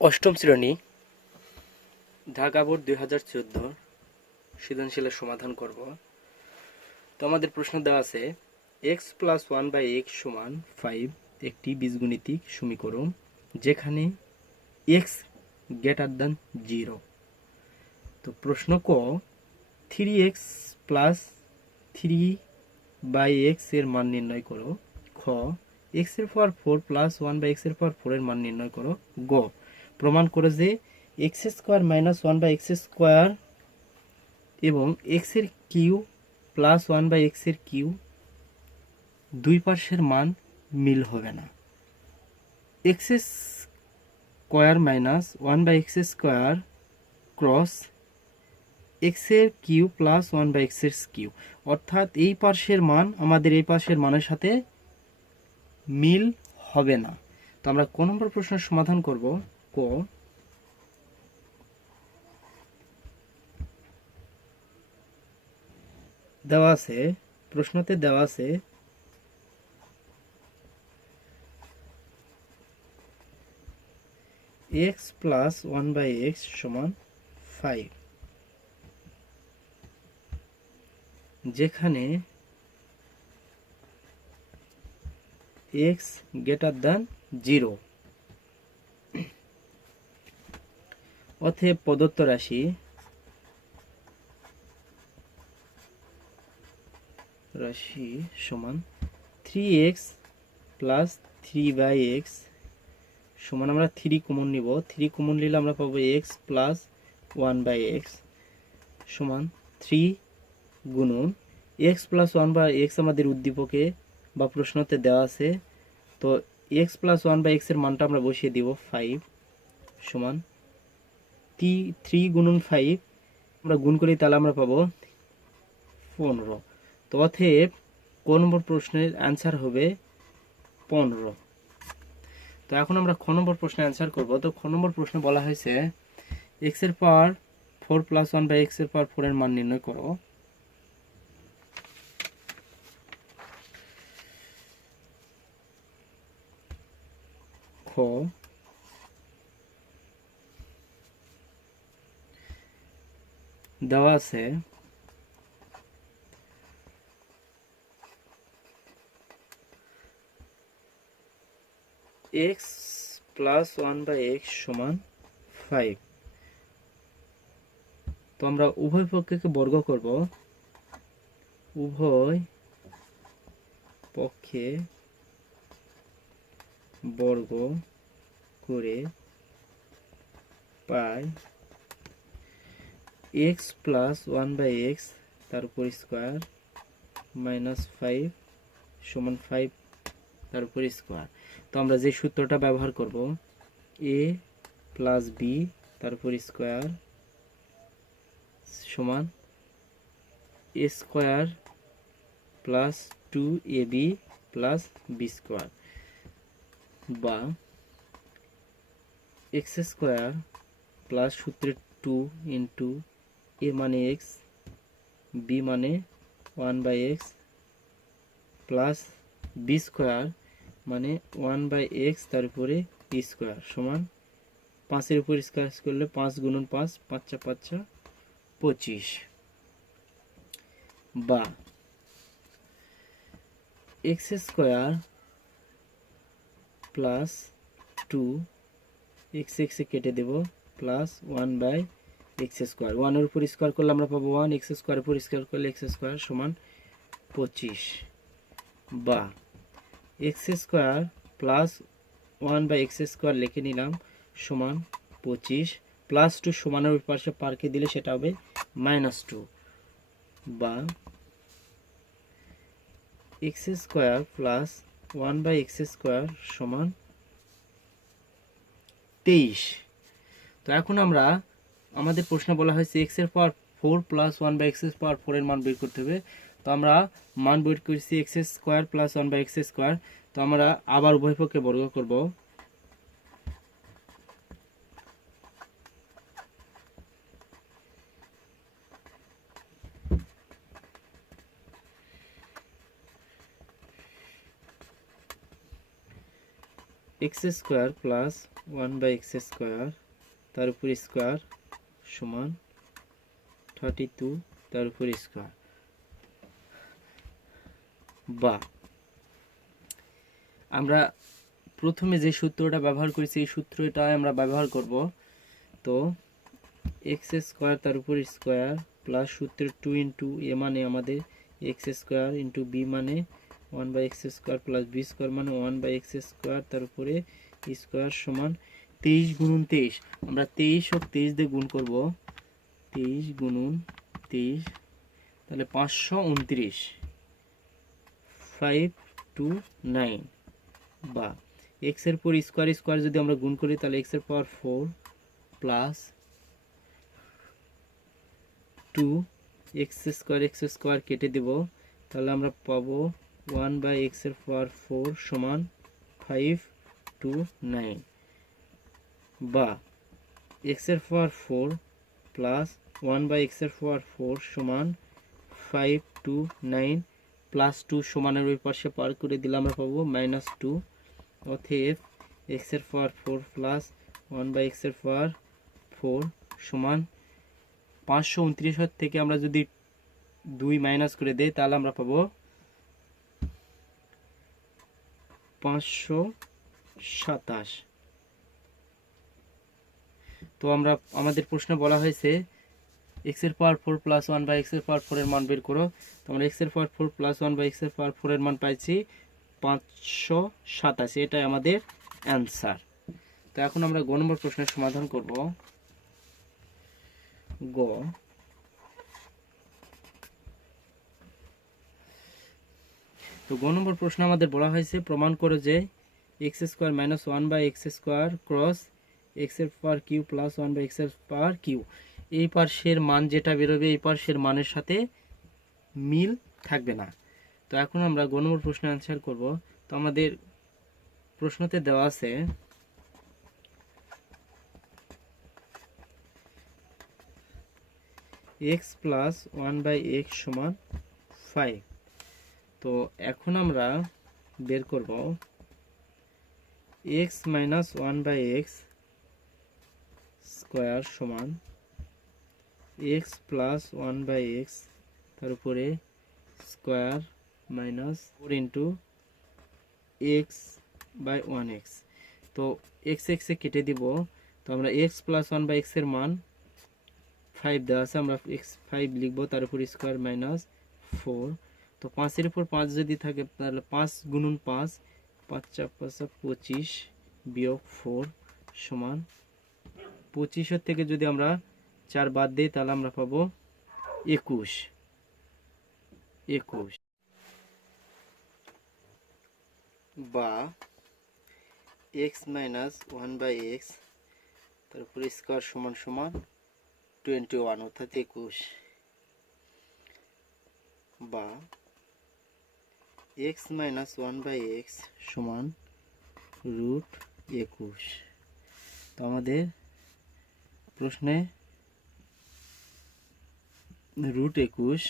অষ্টম শ্রেণী ঢাকা বোর্ড 2014 সৃজনশীলের সমাধান করব। তো আমাদের প্রশ্ন দেওয়া আছে x+1/x সমান 5 একটি বীজগণিতিক সমীকরণ যেখানে x গ্রেটার দ্যান 0। তো প্রশ্ন ক 3x প্লাস 3/x এর মান নির্ণয় করো। খ x এর পাওয়ার 4 প্লাস 1/x এর পাওয়ার 4 এর মান নির্ণয় করো। গ প্রমাণ করে যে x square minus 1/x square এবং এক্স এর কিউ প্লাস 1/x এর কিউ দুই পার্শ্বের মান মিল হবে না। X square minus 1/x square cross x এর কিউ প্লাস 1/x এর কিউ, অর্থাৎ এই পার্শ্বের মান আমাদের এই পার্শ্বের মানের সাথে মিল হবে না। তো আমরা ক নম্বর প্রশ্নের সমাধান করব। ক দেওয়া আছে, প্রশ্নতে দেওয়া আছে x প্লাস 1/x সমান 5, যেখানে x গ্রেটার দ্যান 0। অতএব প্রদত্ত রাশি সমান 3x প্লাস 3/x সমান, আমরা 3 কমন নিব, 3 কমন নিলে আমরা পাবো x প্লাস 1/x সমান 3 গুণন x প্লাস 1/x আমাদের উদ্দীপকে বা প্রশ্নতে দেওয়া আছে। তো x প্লাস 1/x এর মানটা আমরা বসিয়ে দিব 5 সমান 3 গুণন 5 আমরা গুণ করি, তাহলে আমরা পাবো 15। তো অতএব ক নম্বর প্রশ্নের অ্যান্সার হবে 15। তো এখন আমরা খ নম্বর প্রশ্নে অ্যান্সার করব। তো খ নম্বর প্রশ্নে বলা হয়েছে x এর পাওয়ার 4 প্লাস 1/x এর পাওয়ার 4 এর মান নির্ণয় করো। খ দেওয়া আছে x প্লাস 1/x সমান 5। তো আমরা উভয় পক্ষকে বর্গ করব, উভয় পক্ষে বর্গ করে পাই x প্লাস 1/x তার উপর স্কোয়ার মাইনাস 5 সমান 5 তার উপর স্কোয়ার। তো আমরা যে সূত্রটা ব্যবহার করব a প্লাস বি তার উপর স্কোয়ার সমান a square plus 2ab plus B square, বা এক্স স্কোয়ার প্লাস সূত্রের 2 ইন্টু a মানে x, b মানে 1/x প্লাস বি স্কোয়ার মানে 1/x তার উপরে স্কোয়ার সমান 5-এর উপর স্কোয়ার করলে 5 গুণন 5 5 5 25, বা x square plus 2 x x কেটে দেব প্লাস 1/x স্কোয়ার, 1-এর উপর স্কোয়ার করলে আমরা পাবো 1, x স্কোয়ারের উপর স্কোয়ার করলে x স্কোয়ার সমান 25, বা x square plus 1/x square লিখে নিলাম সমান 25 প্লাস 2 সমানের পাশে পার্কে দিলে সেটা হবে -2, বা x square plus 1/x square সমান 23। তো এখন আমরা আমাদের প্রশ্নে বলা হয়েছে x এর পাওয়ার 4 প্লাস 1/x এর পাওয়ার 4 এর মান বের করতে হবে। তো আমরা মান বের করেছি x square plus 1/x square. তো আমরা আবার উভয় পক্ষে বর্গ করব, x square plus 1/x square তার উপর স্কোয়ার সমান 32 তার উপর স্কোয়ার। বা আমরা প্রথমে যে সূত্রটা ব্যবহার করেছি এই সূত্রটা আমরা ব্যবহার করব। তো এক্স স্কোয়ার তার উপর স্কোয়ার প্লাস সূত্রের 2 ইন্টু এ মানে আমাদের এক্স স্কোয়ার ইন্টু বি মানে 1/x square plus B square মানে 1/x স্কোয়ার তার উপরে স্কোয়ার সমান 23 গুণন 23। আমরা 23 ও 23 দিয়ে গুণ করব, 23 গুণন 23 তাহলে 529 529। বা এক্স এর পর স্কোয়ার স্কোয়ার যদি আমরা গুণ করি তাহলে এক্স এর পাওয়ার 4 প্লাস 2 এক্স স্কোয়ার কেটে দেব, তাহলে আমরা পাবো 1/x এর পাওয়ার 4 সমান 529। বা এক্স এর পাওয়ার 4 প্লাস 1/x এর পাওয়ার 4 সমান 529 প্লাস 2 সমানের ওই পাশে পার করে দিলে আমরা পাবো -2। অতএব এক্স এর পাওয়ার 4 প্লাস 1/x এর পাওয়ার 4 সমান 529 থেকে আমরা যদি 2 মাইনাস করে দেই তাহলে আমরা পাবো 527। তো আমরা আমাদের প্রশ্নে বলা হয়েছে এক্স এর পাওয়ার 4 প্লাস 1/x এর পাওয়ার 4 এর মান বের করো। তো আমরা এক্স এর পাওয়ার 4 প্লাস 1/x এর পাওয়ার 4 এর মান পাইছি 587, এটাই আমাদের অ্যান্সার। তো এখন আমরা গ নম্বর প্রশ্নের সমাধান করব। গ তো গ নম্বর প্রশ্ন আমাদের বলা হয়েছে প্রমাণ করো যে x square minus 1/x square cross x এর পাওয়ার কিউ প্লাস 1/x এর পাওয়ার কিউ এই পার্শ্বের মান যেটা বেরোবে এই পার্শ্বের মানের সাথে মিল থাকবে না। তো এখন আমরা গ নম্বর প্রশ্নের অ্যান্সার করব। তো আমাদের প্রশ্নতে দেওয়া আছে এক্স প্লাস 1/x সমান 5। তো এখন আমরা বের করব x মাইনাস 1/x স্কোয়ার সমান x প্লাস 1/x তার উপরে square minus 4 into x by 1x। তো x এ কেটে দিব, তো আমরা x প্লাস 1/x এর মান 5 দেওয়া আছে, আমরা x 5 লিখবো, তার উপর স্কোয়ার মাইনাস 4। তো 5 এর উপর 5 যদি থাকে তাহলে 5 গুণন 5 5 4 5 25 বিয়োগ 4 সমান 25 থেকে যদি আমরা 4 বাদ দিই তাহলে আমরা পাবো 21। বা x মাইনাস 1/x তার উপর স্কোয়ার সমান সমান 21 অর্থাৎ 21। বা x মাইনাস 1/x সমান √21। তো আমাদের প্রশ্নে √21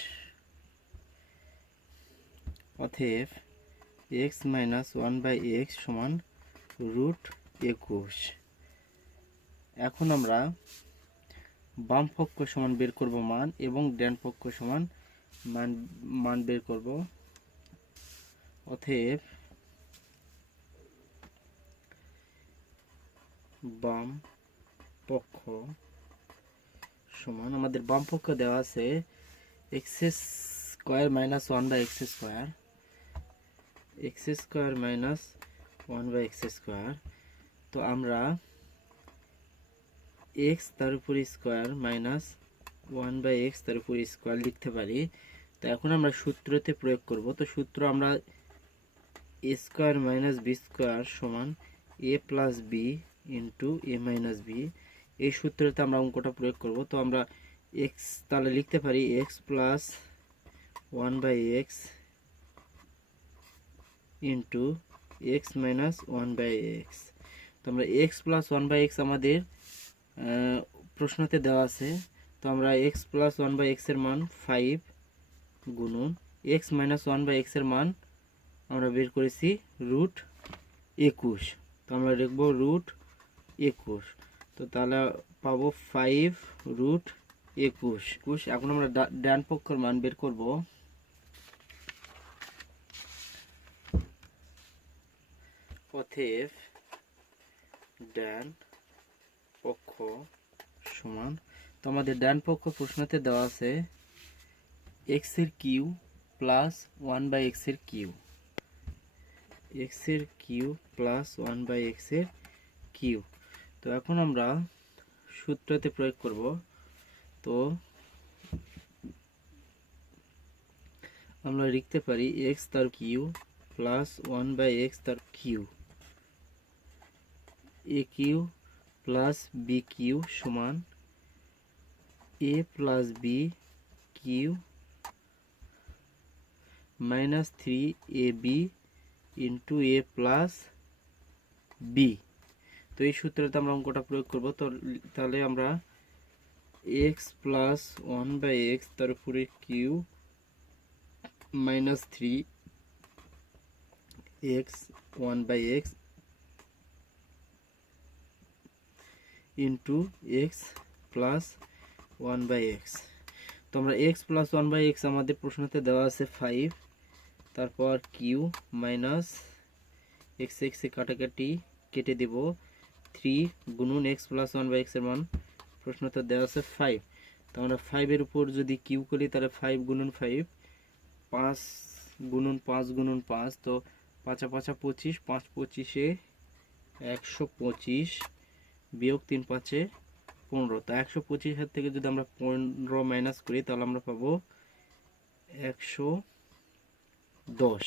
অতএব x মাইনাস 1/x সমান √21। এখন আমরা বাম পক্ষ সমান বের করব মান এবং ডান পক্ষ সমান মান বের করব। অতএব বাম পক্ষ সমান আমাদের বাম পক্ষ দেওয়া আছে x square minus 1/x square minus 1/x square. তো আমরা x তার উপর স্কোয়ার মাইনাস 1/x তার উপর স্কোয়ার লিখতে পারি। তো এখন আমরা সূত্রতে প্রয়োগ করব। তো সূত্র আমরা a square minus b square সমান a plus b into a minus b, এই সূত্রতে আমরা অঙ্কটা প্রয়োগ করব। তো আমরা x তাহলে লিখতে পারি x plus 1/x into x minus 1/x। তো আমরা x প্লাস 1/x আমাদের প্রশ্নতে দেওয়া আছে। তো আমরা x প্লাস 1/x এর মান 5 গুণন x মাইনাস 1/x এর মান আমরা বের করেছি √21। তো আমরা লিখব 21। তো তাহলে পাবো 5√21। এখন আমরা ডান পক্ষের মান বের করব। অতএব ডান পক্ষ সমান, তো আমাদের ডান পক্ষ প্রশ্নতে দেওয়া আছে x এর কিউ প্লাস 1/x এর কিউ, x এর কিউ প্লাস 1/x এর কিউ। তো এখন আমরা সূত্রতে প্রয়োগ করব। তো আমরা লিখতে পারি x তার কিউ প্লাস 1/x তার cube, a cube plus b cube সমান a plus b cube minus 3ab into a plus b। তো এই সূত্রতে আমরা অঙ্কটা প্রয়োগ করব। তো তাহলে আমরা x প্লাস 1/x তার উপরে cube minus 3x 1/x into x plus 1/x। তো আমরা x প্লাস 1/x আমাদের প্রশ্নতে দেওয়া আছে 5, তারপর কিউ মাইনাস x এ কাটাকাটি কেটে দেব 3 গুণন x প্লাস 1/x এর মান প্রশ্নতে দেওয়া আছে 5। তো আমরা 5 এর উপর যদি কিউ করি তাহলে 5 গুণন 5, 5 গুণন 5 গুণন 5, তো 5 5 25, 5 25 125 বিয়োগ 3 5 15। তো 125 থেকে যদি আমরা 15 মাইনাস করি তাহলে আমরা পাবো 110।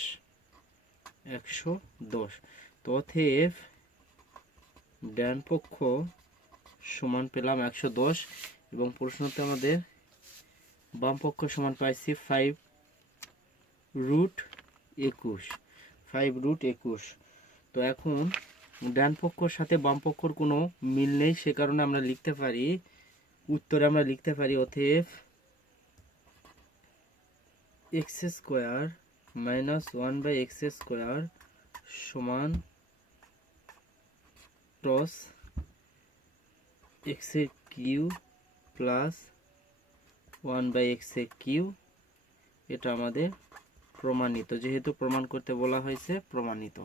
তো অতএব ডান পক্ষ সমান পেলাম 110 এবং প্রশ্নতে আমাদের বাম পক্ষ সমান পাইছি 5√21। তো এখন ডান পক্ষের সাথে বাম পক্ষের কোনো মিল নেই, সে কারণে আমরা লিখতে পারি উত্তরে আমরা লিখতে পারি অতএব x² মাইনাস 1/x² সমান টস x এর কিউ প্লাস 1/x এর কিউ। এটা আমাদের প্রমাণিত, যেহেতু প্রমাণ করতে বলা হয়েছে প্রমাণিত।